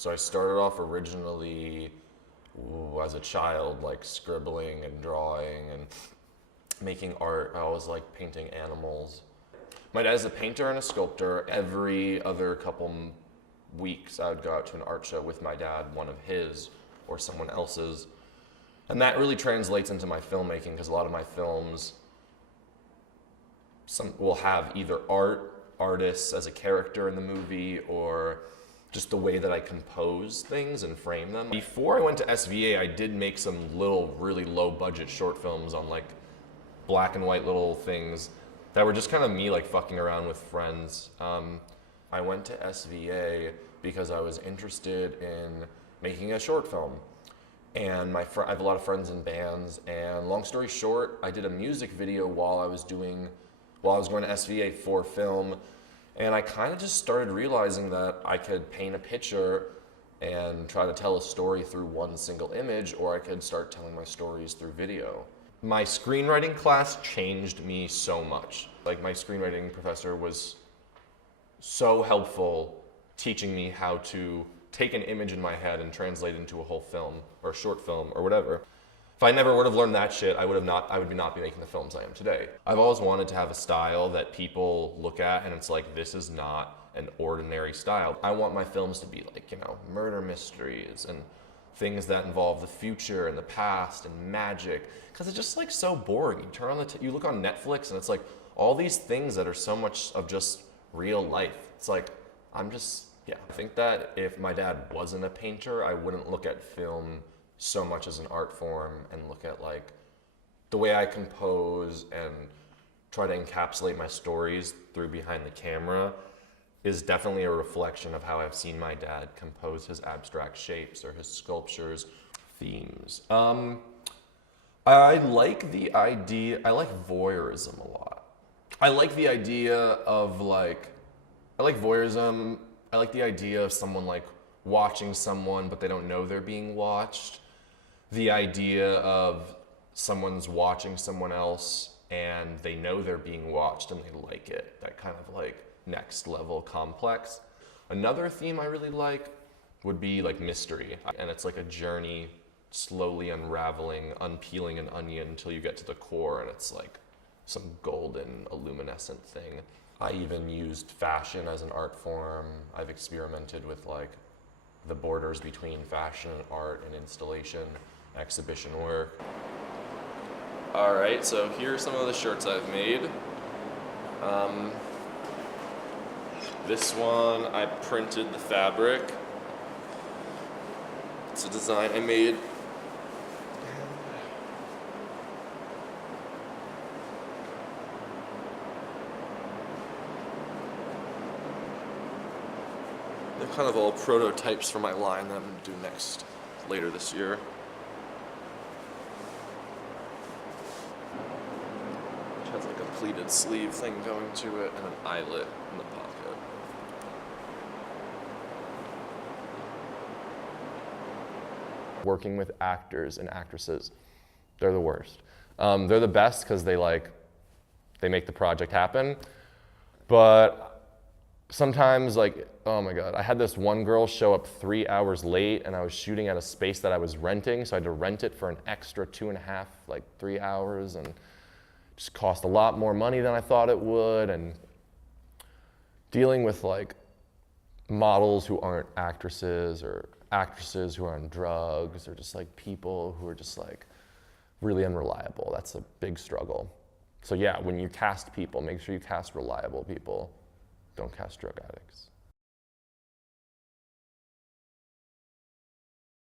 So I started off originally as a child, like scribbling and drawing and making art. I always liked painting animals. My dad's a painter and a sculptor. Every other couple weeks, I would go out to an art show with my dad, one of his or someone else's. And that really translates into my filmmaking, because a lot of my films will have either artists as a character in the movie, or just the way that I compose things and frame them. Before I went to SVA, I did make some little, really low budget short films on like black and white little things that were just kind of me like fucking around with friends. I went to SVA because I was interested in making a short film. And I have a lot of friends in bands, and long story short, I did a music video while I was going to SVA for film. And I kind of just started realizing that I could paint a picture and try to tell a story through one single image, or I could start telling my stories through video. My screenwriting class changed me so much. Like, my screenwriting professor was so helpful teaching me how to take an image in my head and translate it into a whole film or a short film or whatever. If I never would have learned that shit, I would not be making the films I am today. I've always wanted to have a style that people look at and it's like, this is not an ordinary style. I want my films to be like, you know, murder mysteries and things that involve the future and the past and magic, because it's just like so boring. You turn on you look on Netflix and it's like all these things that are so much of just real life. It's like, yeah. I think that if my dad wasn't a painter, I wouldn't look at film so much as an art form and look at like the way I compose and try to encapsulate my stories through behind the camera is definitely a reflection of how I've seen my dad compose his abstract shapes or his sculptures. Themes. I like voyeurism a lot. I like the idea of voyeurism. I like the idea of someone like watching someone, but they don't know they're being watched. The idea of someone's watching someone else and they know they're being watched and they like it. That kind of like next level complex. Another theme I really like would be like mystery. And it's like a journey slowly unraveling, unpeeling an onion until you get to the core and it's like some golden, illuminescent thing. I even used fashion as an art form. I've experimented with like the borders between fashion and art and installation, exhibition work. All right, so here are some of the shirts I've made. This one, I printed the fabric. It's a design I made. They're kind of all prototypes for my line that I'm going to do later this year. Which has like a pleated sleeve thing going to it and an eyelet in the pocket. Working with actors and actresses, they're the worst. They're the best because they make the project happen, but sometimes, like, oh my God, I had this one girl show up 3 hours late and I was shooting at a space that I was renting, so I had to rent it for an extra 2.5, 3 hours, and it just cost a lot more money than I thought it would. And dealing with like models who aren't actresses or actresses who are on drugs or just like people who are just like really unreliable, that's a big struggle. So yeah, when you cast people, make sure you cast reliable people. Don't cast drug addicts.